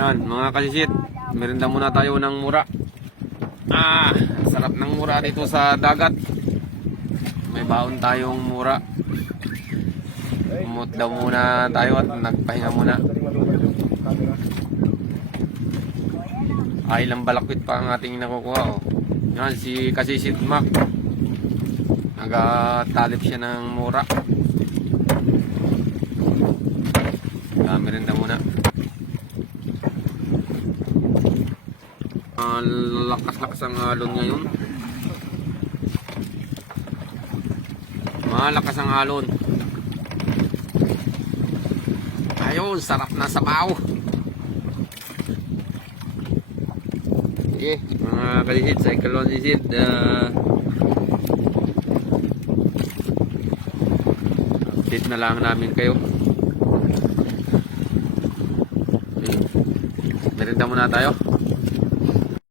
Yan, mga kasisit, merinda muna tayo ng mura. Sarap ng mura dito sa dagat. May baon tayong mura. Umutlaw muna tayo at nagpahinga muna. Ilang balakwit pa ang ating nakukuha. Oh. Yan, si Kasisit Mac. Nagatalip siya ng mura. Merinda muna. Lakas-lakas ang alon ngayon. Malakas ang alon. Ayun, sarap na sabaw. Okay, mga kalisit, cycle on isit. Update na lang namin kayo. Merinda muna tayo.